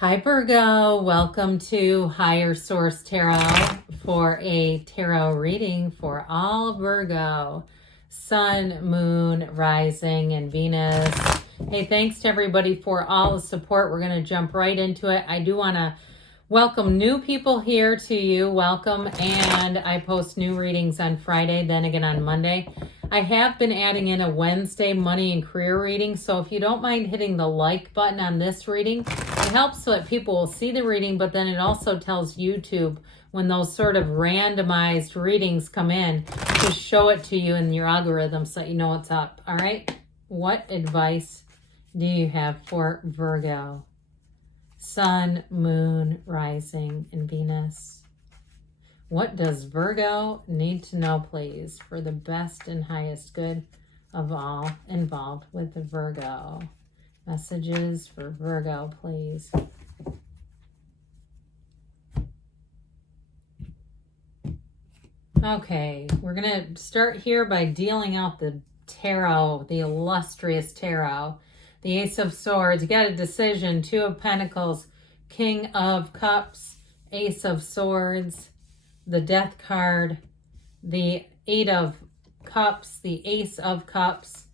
Hi Virgo, welcome to Higher Source Tarot for a tarot reading for all Virgo, Sun, Moon, Rising, and Venus. Hey, thanks to everybody for all the support. We're going to jump right into it. I do want to welcome new people here to you. Welcome, and I post new readings on Friday, then again on Monday. I have been adding in a Wednesday money and career reading, so if you don't mind hitting the like button on this reading, it helps so that people will see the reading, but then it also tells YouTube when those sort of randomized readings come in to show it to you in your algorithm so that you know what's up. All right, what advice do you have for Virgo? Sun, Moon, Rising, and Venus. What does Virgo need to know, please, for the best and highest good of all involved with the Virgo? Messages for Virgo, please. Okay, we're going to start here by dealing out the tarot, the illustrious tarot. The Ace of Swords, you got a decision. Two of Pentacles, King of Cups, Ace of Swords, the Death card, the Eight of Cups, the Ace of Cups,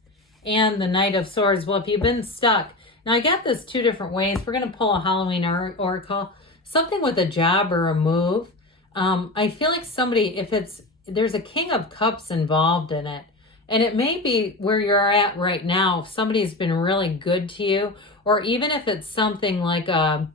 and the Knight of Swords. Well, if you've been stuck, now I got this two different ways. We're going to pull a Halloween oracle, something with a job or a move. I feel like somebody, there's a King of Cups involved in it, and it may be where you're at right now. If somebody's been really good to you, or even if it's something like a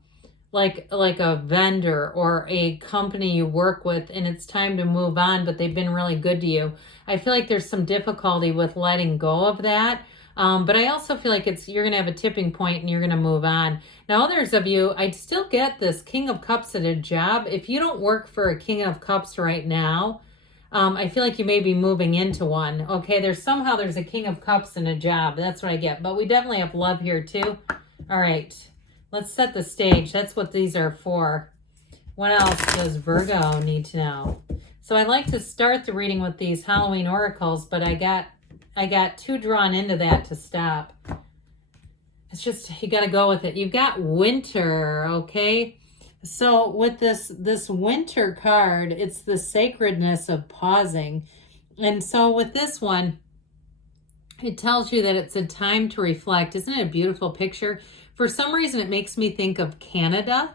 vendor or a company you work with and it's time to move on, but they've been really good to you. I feel like there's some difficulty with letting go of that. But I also feel like you're going to have a tipping point and you're going to move on. Now, others of you, I still get this King of Cups at a job. If you don't work for a King of Cups right now, I feel like you may be moving into one. Okay, there's a King of Cups in a job. That's what I get. But we definitely have love here too. All right. Let's set the stage. That's what these are for. What else does Virgo need to know? So I like to start the reading with these Halloween oracles, but I got too drawn into that to stop. It's just, you got to go with it. You've got winter, okay? So with this winter card, it's the sacredness of pausing. And so with this one, it tells you that it's a time to reflect. Isn't it a beautiful picture? For some reason, it makes me think of Canada,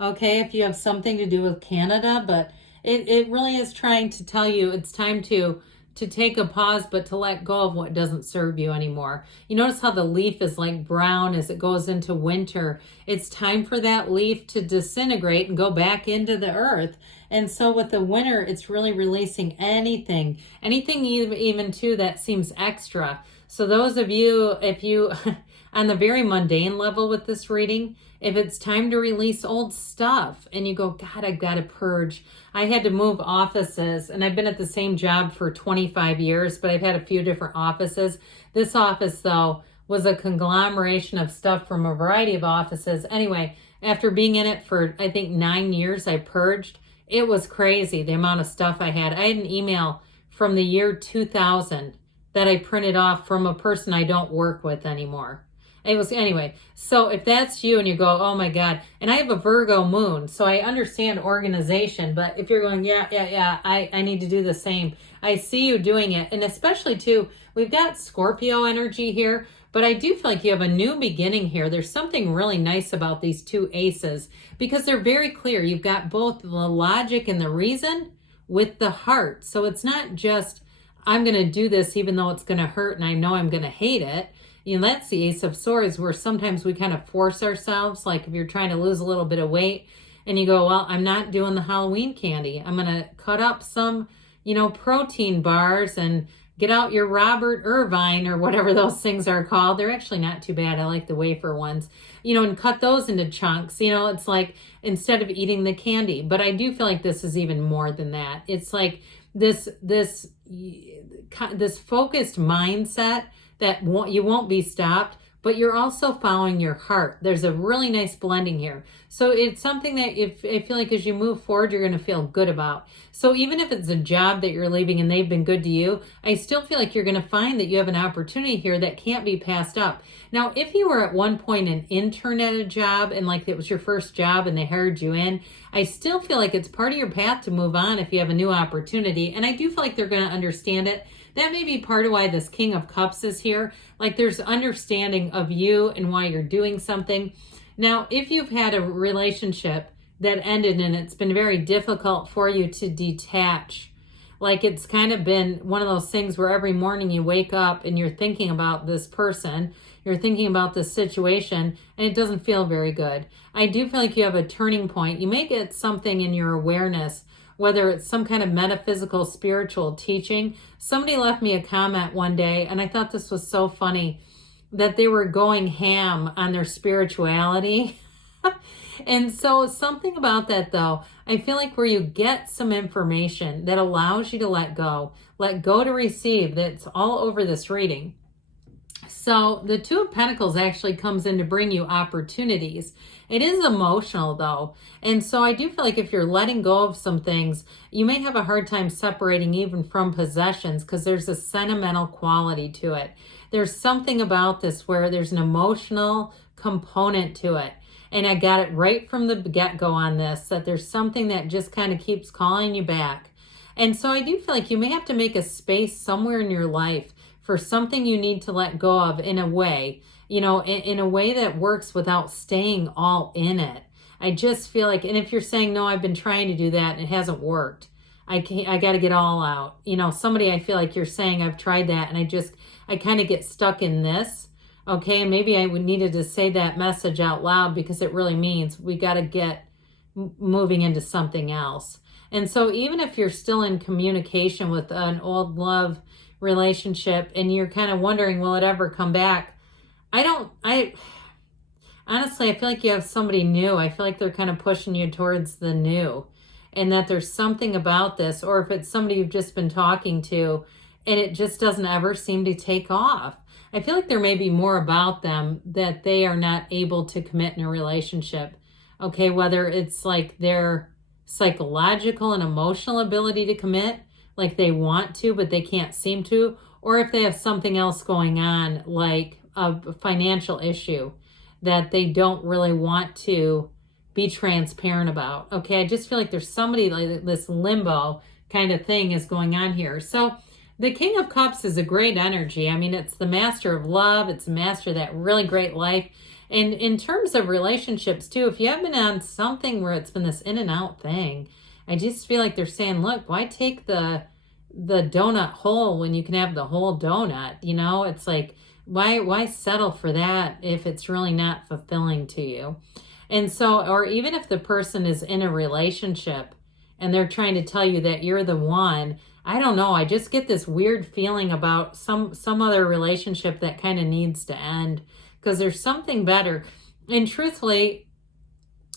okay, if you have something to do with Canada, but it really is trying to tell you it's time to take a pause, but to let go of what doesn't serve you anymore. You notice how the leaf is like brown as it goes into winter. It's time for that leaf to disintegrate and go back into the earth. And so with the winter, it's really releasing anything even too that seems extra. So those of you, if you, on the very mundane level with this reading, if it's time to release old stuff and you go, God, I've got to purge. I had to move offices and I've been at the same job for 25 years, but I've had a few different offices. This office though was a conglomeration of stuff from a variety of offices. Anyway, after being in it for, I think 9 years, I purged. It was crazy, the amount of stuff I had. I had an email from the year 2000 that I printed off from a person I don't work with anymore. It was, anyway, so if that's you and you go, oh my God, and I have a Virgo moon, so I understand organization, but if you're going, yeah, I need to do the same. I see you doing it. And especially too, we've got Scorpio energy here, but I do feel like you have a new beginning here. There's something really nice about these two aces because they're very clear. You've got both the logic and the reason with the heart. So it's not just, I'm going to do this even though it's going to hurt and I know I'm going to hate it. You know, that's the Ace of Swords where sometimes we kind of force ourselves. Like if you're trying to lose a little bit of weight and you go, well, I'm not doing the Halloween candy. I'm going to cut up some, protein bars and get out your Robert Irvine or whatever those things are called. They're actually not too bad. I like the wafer ones, and cut those into chunks. It's like instead of eating the candy. But I do feel like this is even more than that. It's like this focused mindset that you won't be stopped, but you're also following your heart. There's a really nice blending here. So it's something that if I feel like as you move forward, you're going to feel good about. So even if it's a job that you're leaving and they've been good to you, I still feel like you're going to find that you have an opportunity here that can't be passed up. Now, if you were at one point an intern at a job and like it was your first job and they hired you in, I still feel like it's part of your path to move on if you have a new opportunity. And I do feel like they're going to understand it. That may be part of why this King of Cups is here. Like there's understanding of you and why you're doing something. Now, if you've had a relationship that ended and it's been very difficult for you to detach, like it's kind of been one of those things where every morning you wake up and you're thinking about this person, you're thinking about this situation, and it doesn't feel very good. I do feel like you have a turning point. You may get something in your awareness, whether it's some kind of metaphysical, spiritual teaching. Somebody left me a comment one day, and I thought this was so funny, that they were going ham on their spirituality. And so something about that though, I feel like where you get some information that allows you to let go to receive, that's all over this reading. So the Two of Pentacles actually comes in to bring you opportunities. It is emotional though. And so I do feel like if you're letting go of some things, you may have a hard time separating even from possessions because there's a sentimental quality to it. There's something about this where there's an emotional component to it. And I got it right from the get-go on this, that there's something that just kind of keeps calling you back. And so I do feel like you may have to make a space somewhere in your life for something you need to let go of in a way, you know, in a way that works without staying all in it. I just feel like, and if you're saying, no, I've been trying to do that and it hasn't worked, I got to get all out. You know, somebody, I feel like you're saying, I've tried that and I kind of get stuck in this. Okay, and maybe I would needed to say that message out loud because it really means we got to get moving into something else. And so even if you're still in communication with an old love relationship and you're kind of wondering, will it ever come back? Honestly, I feel like you have somebody new. I feel like they're kind of pushing you towards the new, and that there's something about this, or if it's somebody you've just been talking to and it just doesn't ever seem to take off. I feel like there may be more about them that they are not able to commit in a relationship. Okay, whether it's like their psychological and emotional ability to commit, like they want to, but they can't seem to, or if they have something else going on, like a financial issue that they don't really want to be transparent about. Okay, I just feel like there's somebody like this limbo kind of thing is going on here. So the King of Cups is a great energy. I mean, it's the master of love. It's a master of that really great life. And in terms of relationships too, if you have been on something where it's been this in and out thing, I just feel like they're saying, look, why take the donut whole when you can have the whole donut? You know, it's like, why settle for that if it's really not fulfilling to you? And so, or even if the person is in a relationship and they're trying to tell you that you're the one, I don't know. I just get this weird feeling about some other relationship that kind of needs to end because there's something better. And truthfully,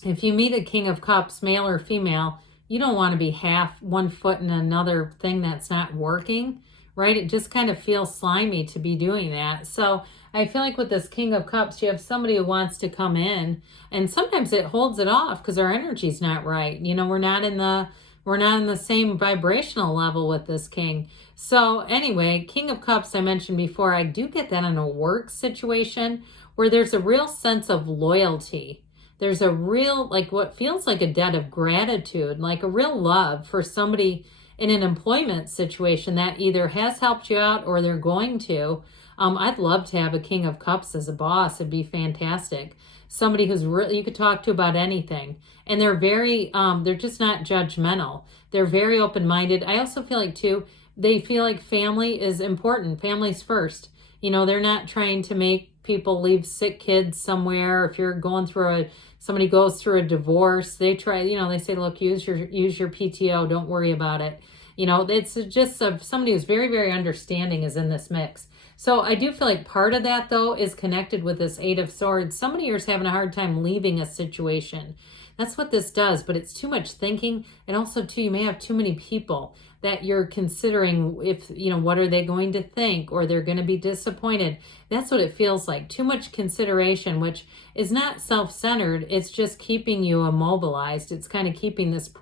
if you meet a King of Cups, male or female, you don't want to be half one foot in another thing that's not working, right? It just kind of feels slimy to be doing that. So I feel like with this King of Cups, you have somebody who wants to come in, and sometimes it holds it off because our energy's not right. You know, we're not in the same vibrational level with this king. So anyway, King of Cups, I mentioned before, I do get that in a work situation where there's a real sense of loyalty. There's a real, like what feels like a debt of gratitude, like a real love for somebody in an employment situation that either has helped you out or they're going to. I'd love to have a King of Cups as a boss. It'd be fantastic. Somebody who's really, you could talk to about anything. And they're very, they're just not judgmental. They're very open-minded. I also feel like too, they feel like family is important. Family's first. You know, they're not trying to make people leave sick kids somewhere. If you're going through somebody goes through a divorce, they try, you know, they say, look, use your PTO. Don't worry about it. You know, it's just somebody who's very, very understanding is in this mix. So I do feel like part of that, though, is connected with this Eight of Swords. Somebody here's having a hard time leaving a situation. That's what this does, but it's too much thinking. And also, too, you may have too many people that you're considering if, what are they going to think, or they're going to be disappointed. That's what it feels like. Too much consideration, which is not self-centered. It's just keeping you immobilized. It's kind of keeping this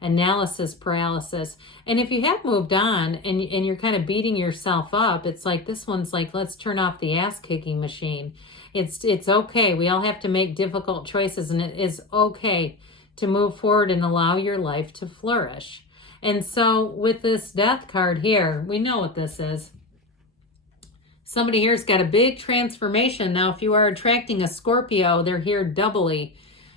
analysis paralysis. And if you have moved on and you're kind of beating yourself up, it's like this one's like, let's turn off the ass-kicking machine. It's okay. We all have to make difficult choices, and it is okay to move forward and allow your life to flourish. And so with this Death card here, we know what this is. Somebody here's got a big transformation. Now, if you are attracting a Scorpio, they're here doubly.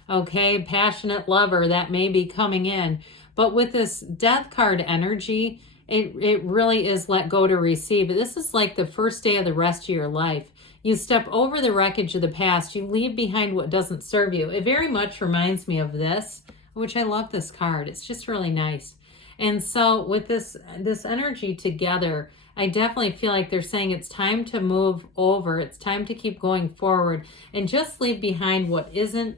Okay, passionate lover, that may be coming in. But with this Death card energy, it really is let go to receive. This is like the first day of the rest of your life. You step over the wreckage of the past. You leave behind what doesn't serve you. It very much reminds me of this, which I love this card. It's just really nice. And so with this energy together, I definitely feel like they're saying it's time to move over. It's time to keep going forward and just leave behind what isn't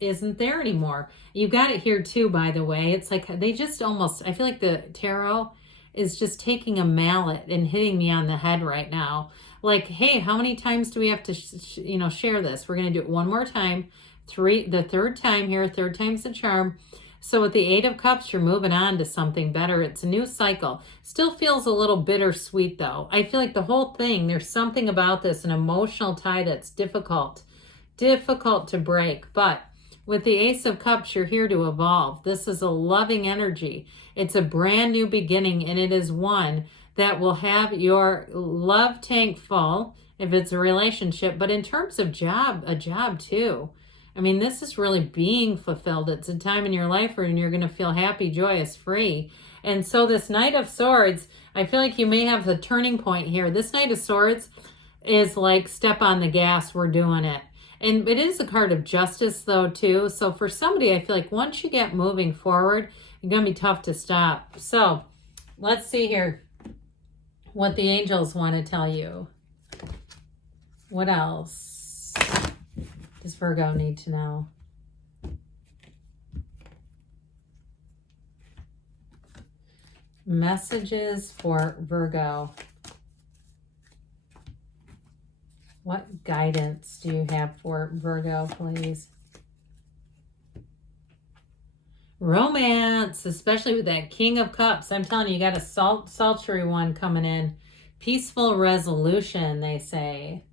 there anymore. You got it here too, by the way. It's like they just almost, I feel like the tarot is just taking a mallet and hitting me on the head right now. Like, hey, how many times do we have to, share this? We're going to do it one more time. The third time here, third time's the charm. So with the Eight of Cups, you're moving on to something better. It's a new cycle. Still feels a little bittersweet though. I feel like the whole thing, there's something about this, an emotional tie that's difficult to break. But with the Ace of Cups, you're here to evolve. This is a loving energy. It's a brand new beginning, and it is one that will have your love tank full if it's a relationship. But in terms of a job too. I mean, this is really being fulfilled. It's a time in your life where you're going to feel happy, joyous, free. And so this Knight of Swords, I feel like you may have the turning point here. This Knight of Swords is like, step on the gas, we're doing it. And it is a card of justice though too. So for somebody, I feel like once you get moving forward, you're going to be tough to stop. So let's see here what the angels want to tell you. What else does Virgo need to know? Messages for Virgo. What guidance do you have for Virgo, please? Romance, especially with that King of Cups. I'm telling you, you got a sultry one coming in. Peaceful resolution, they say.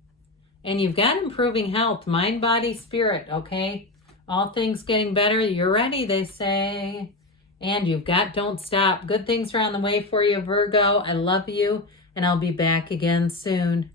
And you've got improving health, mind, body, spirit, okay? All things getting better. You're ready, they say. And you've got don't stop. Good things are on the way for you, Virgo. I love you, and I'll be back again soon.